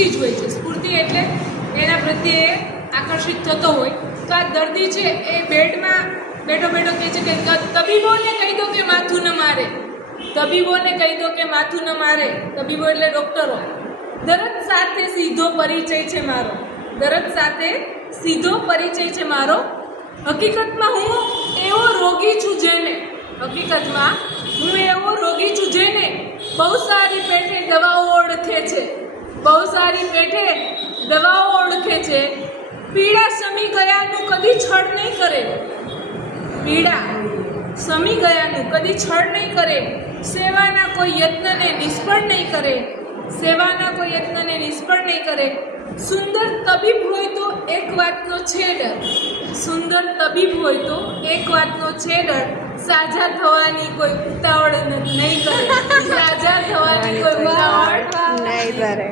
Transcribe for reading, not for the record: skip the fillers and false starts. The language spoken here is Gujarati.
સ્ફૂર્તિ જ હોય છે. સ્ફૂર્તિ એટલે એના પ્રત્યે આકર્ષિત થતો હોય. તો આ દર્દી છે એ બેડમાં બેઠો બેઠો કહે છે કે તબીબોને કહી દો કે માથું ન મારે, તબીબોને કહી દો કે માથું ન મારે. તબીબો એટલે ડૉક્ટરો. દર્દ સાથે સીધો પરિચય છે મારો, દર્દ સાથે સીધો પરિચય છે મારો. હકીકતમાં હું એવો રોગી છું જેને, હકીકતમાં હું એવો રોગી છું જેને બહુ સારી પેઠે દવાઓ ઓળખે છે, બહુ સારી પેઠે દવાઓ ઓળખે છે. પીડા સમી ગયાનું કદી છળ નહીં કરે, પીડા સમી ગયાનું કદી છળ નહીં કરે. સેવાના કોઈ યત્નને નિષ્ફળ નહીં કરે, સેવાના કોઈ યત્નને નિષ્ફળ નહીં કરે. સુંદર તબીબ હોય તો એક વાતનો છે ડર, સુંદર તબીબ હોય તો એક વાતનો છે ડર. સાજા થવાની કોઈ ઉતાવળ નહીં કરે, સાજા થવાની કોઈ ઉતાવળ નહીં કરે.